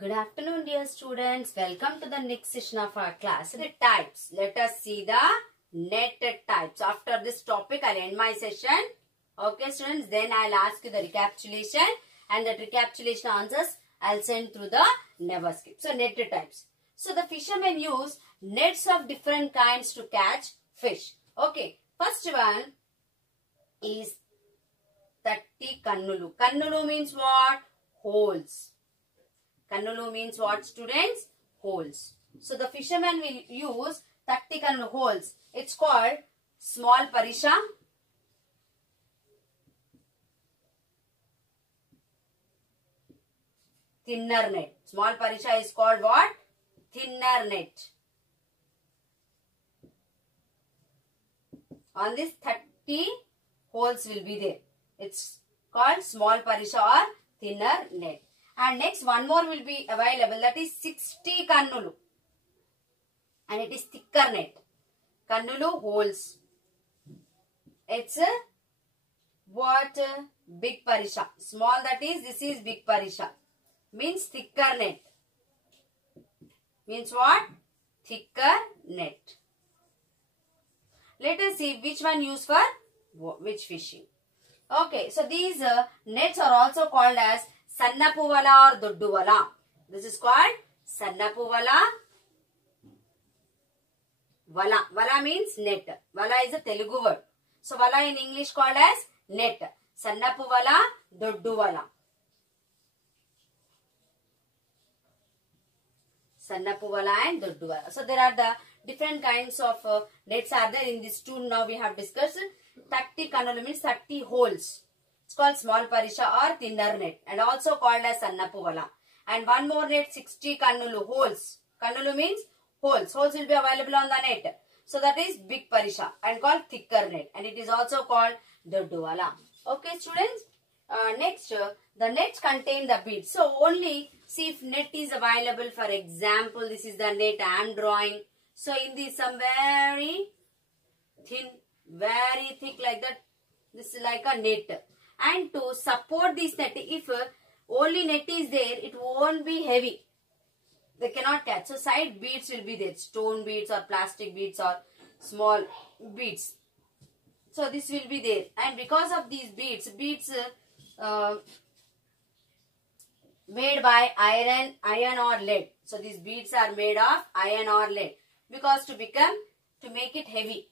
Good afternoon, dear students. Welcome to the next session of our class. The types. Let us see the net types. After this topic, I'll end my session. Okay, students. Then I'll ask you the recapitulation, and that recapitulation answers I'll send through the never skip. So, net types. So, the fishermen use nets of different kinds to catch fish. Okay. First one is 30 kannulu. Kannulu means what? Holes. Kannulu means what, students? Holes. So the fishermen will use 30 kannulu holes. It's called small parisha, thinner net. Small parisha is called what? Thinner net. On this 30 holes will be there. It's called small parisha or thinner net. And next one more will be available, that is 60 kannulu. And it is thicker net. Kannulu holes. It's what? Big parisha. Small, that is, this is big parisha. Means thicker net. Means what? Thicker net. Let us see which one used for which fishing. Okay, so these nets are also called as Sannapu vala or Doddu vala. This is called Sannapu vala. Vala. Vala means net. Vala is a Telugu word. So, vala in English called as net. Sannapu vala, Doddu vala. Sannapu vala and Doddu vala. So, there are the different kinds of nets are there. In this tool now we have discussed. 30 kannulu means 30 holes. It's called small parisha or thinner net and also called as Sannapu vala. And one more net, 60 kannulu holes. Kannulu means holes. Holes will be available on the net. So that is big parisha and called thicker net. And it is also called Doddu vala. Okay, students. Next, the nets contain the beads. So only see if net is available. For example, this is the net I am drawing. So in this some very thin, very thick like that. This is like a net. And to support this net, if only net is there, it won't be heavy. They cannot catch. So side beads will be there. Stone beads or plastic beads or small beads. So this will be there. And because of these beads made by iron or lead. So these beads are made of iron or lead. Because to make it heavy.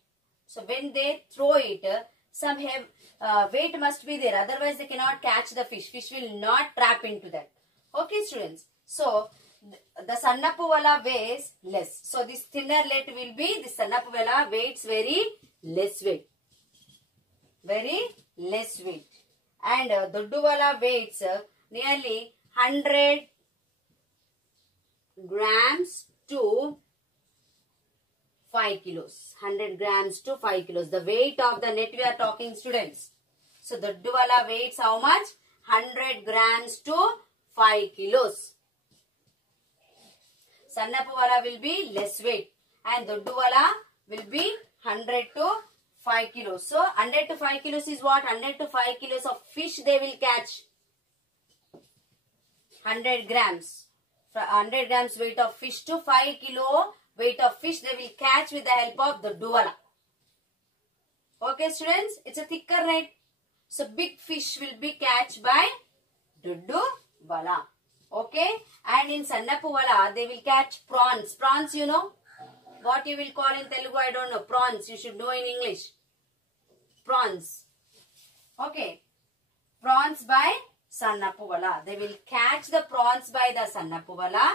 So when they throw it, some weight must be there. Otherwise, they cannot catch the fish. Fish will not trap into that. Okay, students. So, the Sannapu vala weighs less. So, this thinner net will be, the Sannapu vala weighs very less weight. Very less weight. And Doddu vala weighs nearly 100 grams to 5 kilos. 100 grams to 5 kilos. The weight of the net we are talking, students. So, Doddu vala weighs how much? 100 grams to 5 kilos. Sannapu vala will be less weight. And Doddu vala will be 100 to 5 kilos. So, 100 to 5 kilos is what? 100 to 5 kilos of fish they will catch. 100 grams. 100 grams weight of fish to 5 kilo weight of fish they will catch with the help of the Doddu vala. Okay, students, it's a thicker net. So, big fish will be catched by Doddu vala. Okay, and in Sannapu vala, they will catch prawns. Prawns, you know? What you will call in Telugu, I don't know. Prawns, you should know in English. Prawns. Okay, prawns by Sannapu vala. They will catch the prawns by the Sannapu vala.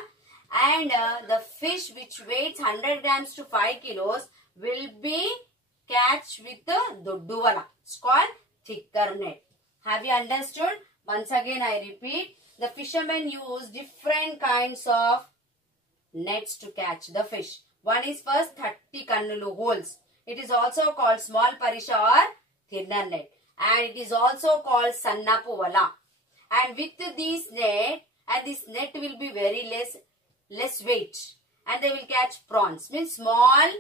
And the fish which weighs 100 grams to 5 kilos will be catch with the Doddu vala. It's called thicker net. Have you understood? Once again I repeat. The fishermen use different kinds of nets to catch the fish. One is first 30 kannulu holes. It is also called small parisha or thinner net. And it is also called Sannapu vala. And with this net, and this net will be very less weight, and they will catch prawns, means small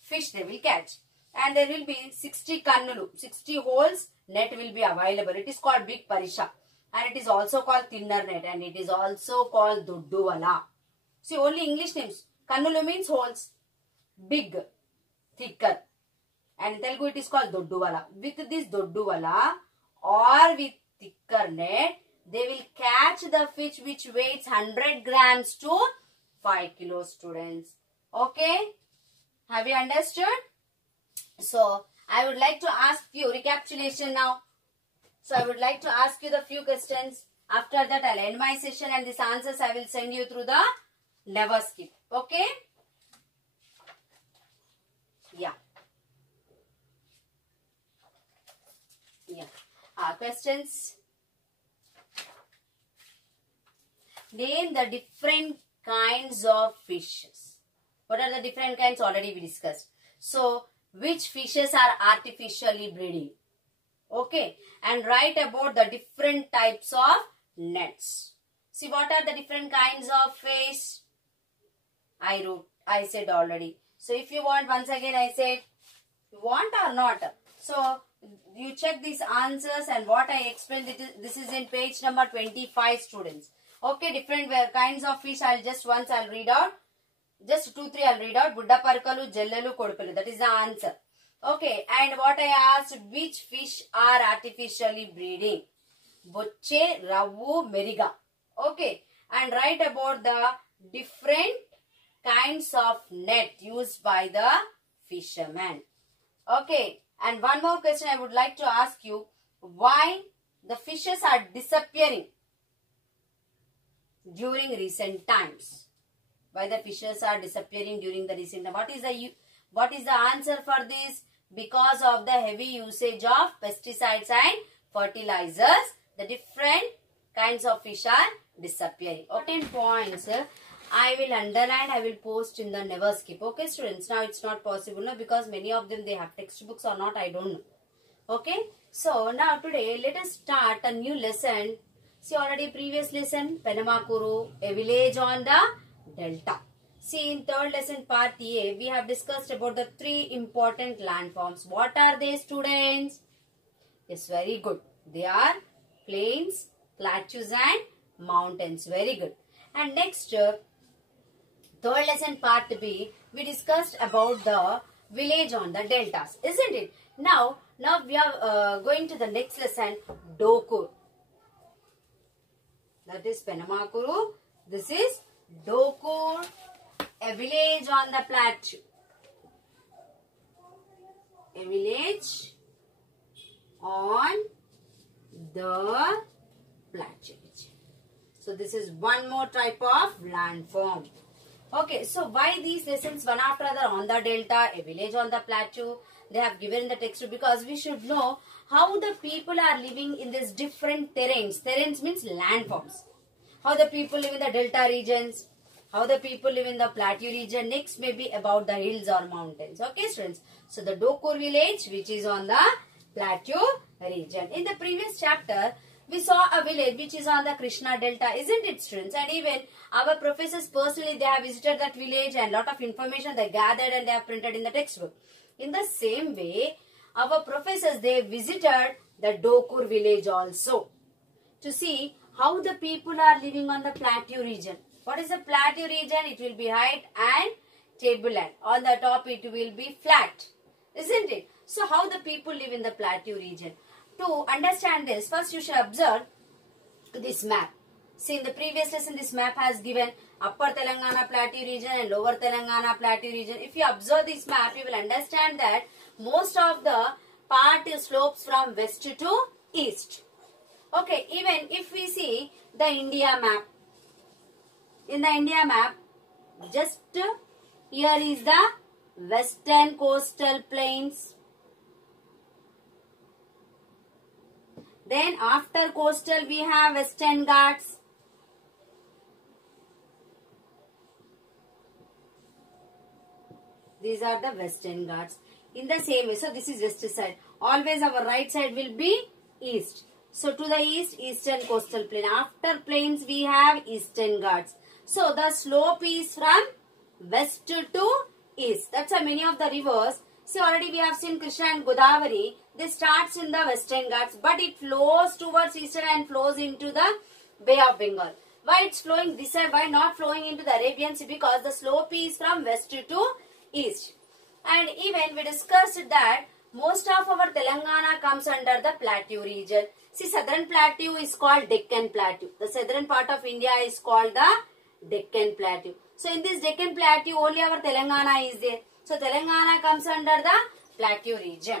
fish they will catch. And there will be 60 kannulu, 60 holes net will be available. It is called big parisha. and it is also called thinner net, and it is also called dodduvala. See, only English names. Kannulu means holes, big, thicker, and in Telugu it is called dodduvala. With this dodduvala or with thicker net, they will catch the fish which weighs 100 grams to 5 kilos, students. Okay? Have you understood? So, I would like to ask you recapitulation now. So, I would like to ask you the few questions. After that, I'll end my session and these answers I will send you through the Never Skip. Okay? Yeah. Yeah. Questions? Name the different kinds of fishes. What are the different kinds? Already we discussed. So, which fishes are artificially breeding? Okay. And write about the different types of nets. See, what are the different kinds of fish? I said already. So, if you want, once again I said, you want or not? So, you check these answers and what I explained, this is in page number 25, students. Okay, different kinds of fish, I'll read out. Just 2-3 I'll read out. Budda parkalu, jellelu, kodukalu. That is the answer. Okay, and what I asked, which fish are artificially breeding? Bocche, ravu, meriga. Okay, and write about the different kinds of net used by the fishermen. Okay, and one more question I would like to ask you. Why the fishes are disappearing during recent times? Why the fishes are disappearing during the recent time? What is the answer for this? Because of the heavy usage of pesticides and fertilizers, the different kinds of fish are disappearing. 10 points I will underline, I will post in the Never Skip. Okay, students, now it's not possible no, because many of them they have textbooks or not, I don't know. Okay, so now today let us start a new lesson. See, already previous lesson, Penamakuru, a village on the delta. See, in third lesson part A, we have discussed about the 3 important landforms. What are they, students? Yes, very good. They are plains, plateaus and mountains. Very good. And next, third lesson part B, we discussed about the village on the deltas, isn't it? Now we are going to the next lesson, Dokur. That is Penamakuru. This is Dokur, a village on the plateau. A village on the plateau. So this is one more type of landform. Okay, so why these lessons one after other? On the delta, a village on the plateau, they have given in the textbook, because we should know how the people are living in these different terrains. Terrains means landforms. How the people live in the delta regions, how the people live in the plateau region. Next may be about the hills or mountains. Okay, students. So the Dokur village, which is on the plateau region. In the previous chapter, we saw a village which is on the Krishna Delta, isn't it, students? And even our professors personally, they have visited that village and lot of information they gathered and they have printed in the textbook. In the same way, our professors, they visited the Dokur village also to see how the people are living on the plateau region. What is the plateau region? It will be height and tableland. On the top, it will be flat, isn't it? So, how the people live in the plateau region? To understand this, first you should observe this map. See, in the previous lesson, this map has given Upper Telangana Plateau region and Lower Telangana Plateau region. If you observe this map, you will understand that most of the part slopes from west to east. Okay, even if we see the India map, in the India map, just here is the western coastal plains. Then after coastal we have Western Ghats. These are the Western Ghats. In the same way, so this is west side. Always our right side will be east. So to the east, eastern coastal plain. After plains we have Eastern Ghats. So the slope is from west to east. That's why many of the rivers, See, already we have seen Krishna and Godavari. This starts in the Western Ghats, but it flows towards eastern and flows into the Bay of Bengal. Why it's flowing this side? Why not flowing into the Arabian Sea? Because the slope is from west to east. And even we discussed that most of our Telangana comes under the plateau region. See, southern plateau is called Deccan Plateau. The southern part of India is called the Deccan Plateau. So, in this Deccan Plateau, only our Telangana is there. So, Telangana comes under the plateau region.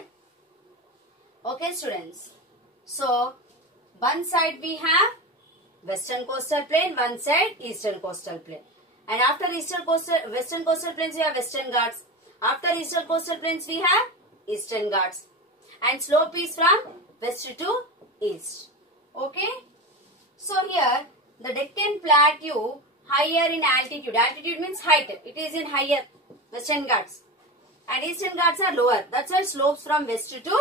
Okay, students. So, one side we have western coastal plain, one side eastern coastal plain. And after western coastal plains, we have Western Ghats. After eastern coastal plains, we have Eastern Ghats. And slope is from west to east. Okay. So, here the Deccan Plateau higher in altitude. Altitude means height. It is in higher Western Ghats. And Eastern Ghats are lower. That's why slopes from west to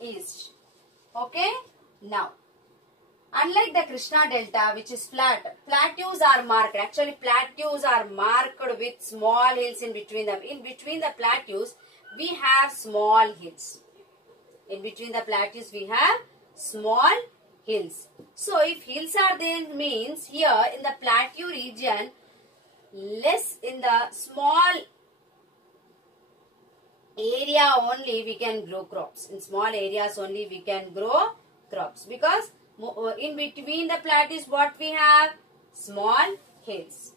east. Okay. Now, unlike the Krishna Delta, which is flat, plateaus are marked. Actually, plateaus are marked with small hills in between them. In between the plateaus, we have small hills. In between the plateaus, we have small hills. So, if hills are there, means here in the plateau region, less in the small area only we can grow crops. In small areas only we can grow crops. Because in between the plateaus, what we have? Small hills.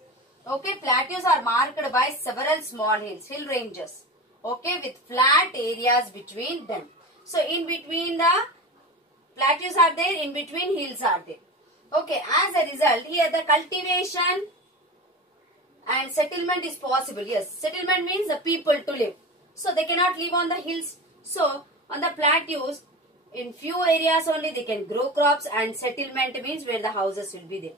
Okay, plateaus are marked by several small hills, hill ranges. Okay, with flat areas between them. So, in between the plateaus are there, in between hills are there. Okay, as a result, here the cultivation and settlement is possible. Yes, settlement means the people to live. So, they cannot live on the hills. So, on the plateaus, in few areas only they can grow crops, and settlement means where the houses will be there.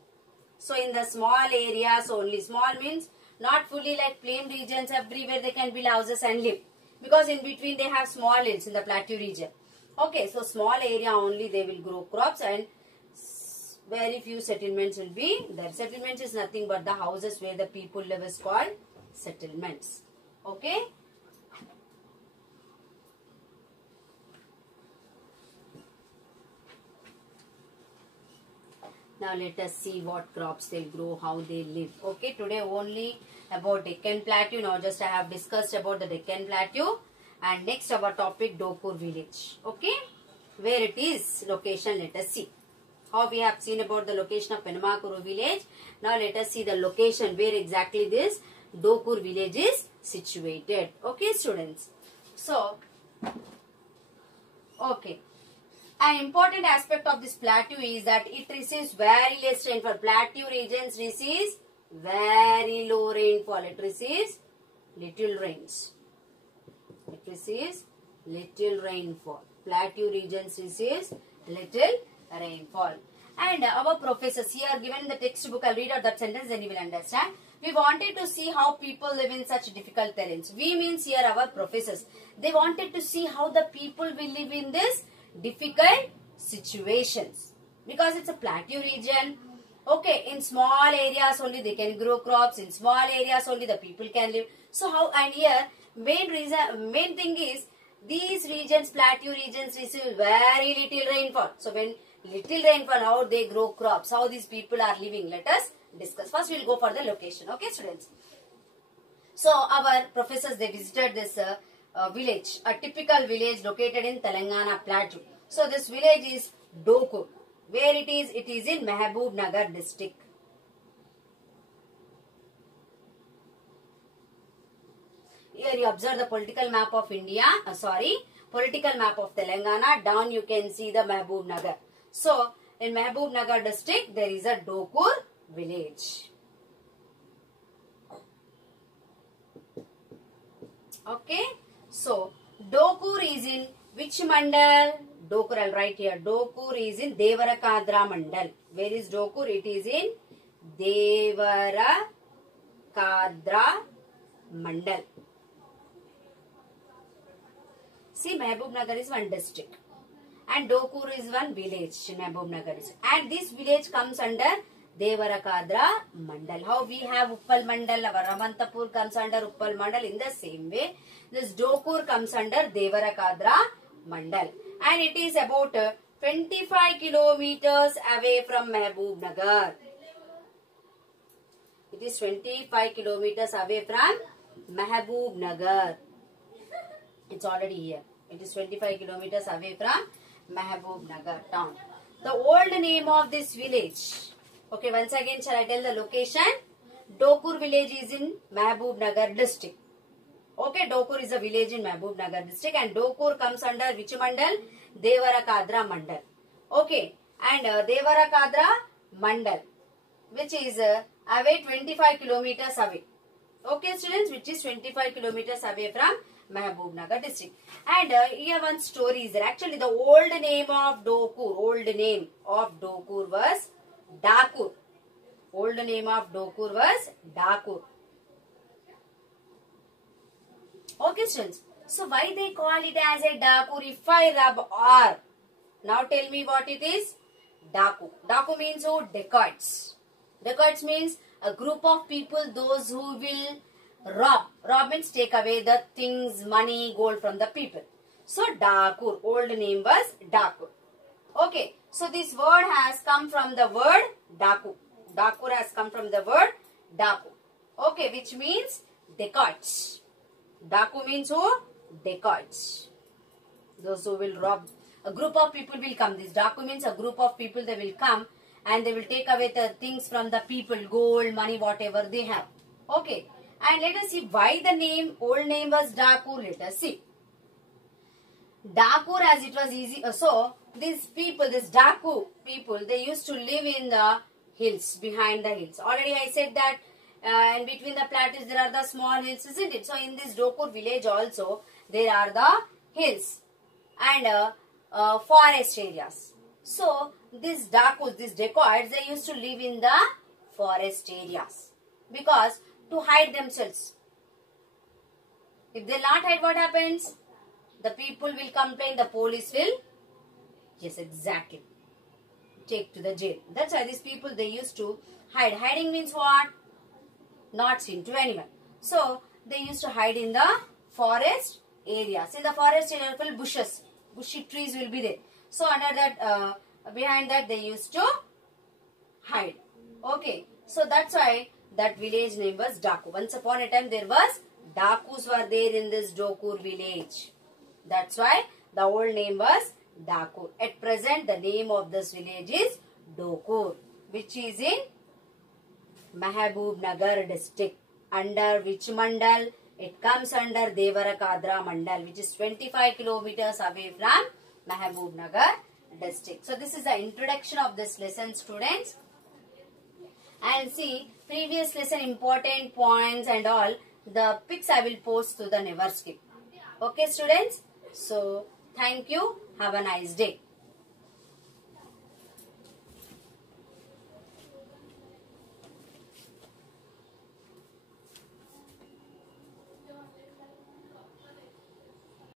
So, in the small areas only, small means not fully like plain regions, everywhere they can build houses and live. Because in between they have small hills in the plateau region. Okay, so small area only they will grow crops, and very few settlements will be there. Settlements is nothing but the houses where the people live is called settlements. Okay. Now let us see what crops they grow, how they live. Okay, today only about Deccan Plateau. Now just I have discussed about the Deccan Plateau. And next our topic Dokur village. Okay, where it is location, let us see. How we have seen about the location of Penamakuru village. Now let us see the location where exactly this Dokur village is situated. Okay, students. So, okay. An important aspect of this plateau is that it receives very less rainfall. Plateau regions receives very low rainfall. It receives little rains. It receives little rainfall. Plateau regions receives little rainfall. And our professors here given in the textbook, I'll read out that sentence, then you will understand. We wanted to see how people live in such difficult terrains. We means here our professors. They wanted to see how the people will live in this difficult situations. Because it's a plateau region. Okay, in small areas only they can grow crops. In small areas only the people can live. So how, and here main thing is these regions, plateau regions receive very little rainfall. So when little rainfall, how they grow crops, how these people are living, let us discuss. First we will go for the location. Okay, students. So our professors, they visited this village, a typical village located in Telangana Plateau. So this village is Dokur. Where it is? It is in Mahbubnagar district. Here you observe the political map of India, political map of Telangana. Down you can see the Mahbubnagar. So, in Mahbubnagar district, there is a Dokur village. Okay. So, Dokur is in which mandal? Dokur, I'll write here. Dokur is in Devarakadra mandal. Where is Dokur? It is in Devarakadra mandal. See, Mahbubnagar is one district. And Dokur is one village in Mahbubnagar. And this village comes under Devarakadra Mandal. How we have Uppal Mandal, our Ramantapur comes under Uppal Mandal. In the same way, this Dokur comes under Devarakadra Mandal. And it is about 25 kilometers away from Mehboob Nagar. It is 25 kilometers away from Mehboob Nagar. It's already here. It is 25 kilometers away from Mehboob Nagar town. The old name of this village. Okay, once again shall I tell the location? Dokur village is in Mehboob Nagar district. Okay, Dokur is a village in Mehboob Nagar district and Dokur comes under which mandal? Devarakadra mandal. Okay, and Devarakadra mandal, which is away 25 kilometers away. Okay, students, which is 25 kilometers away from Mehboob Nagar district. And here one story is there. Actually, the old name of Dokur was Dakur. Old name of Dokur was Dakur. Okay, students. So, why they call it as a Dakur if I rub R? Now tell me what it is. Daku. Daku means who? Dacoits. Dacoits means a group of people, those who will rob. Rob means take away the things, money, gold from the people. So, Dakur. Old name was Dakur. Okay. So, this word has come from the word Daku. Dakur has come from the word Daku. Okay. Which means dacoits. Daku means who? Dacoits. Those who will rob. A group of people will come. This Daku means a group of people, they will come and they will take away the things from the people, gold, money, whatever they have. Okay. And let us see why the name, old name was Dakur. Let us see. Dakur, as it was easy. So, these people, this Daku people, they used to live in the hills, behind the hills. Already I said that in between the plateaus there are the small hills, isn't it? So, in this Dokur village also, there are the hills and forest areas. So, these Dakus, these dacoits, they used to live in the forest areas because to hide themselves. If they not hide, what happens? The people will complain, the police will, yes, exactly, take to the jail. That's why these people, they used to hide. Hiding means what? Not seen to anyone. So, they used to hide in the forest areas. In the forest area, full bushes, bushy trees will be there. So, under that, behind that, they used to hide. Okay. So, that's why that village name was Daku. Once upon a time, there was Dakus were there in this Dokur village. That's why the old name was Dakur. At present, the name of this village is Dokur, which is in Mehboob Nagar district. Under which mandal? It comes under Devarakadra mandal, which is 25 kilometers away from Mehboob Nagar district. So, this is the introduction of this lesson, students. And see, previous lesson important points and all, the pics I will post to the Never Skip. Okay, students? So, thank you. Have a nice day.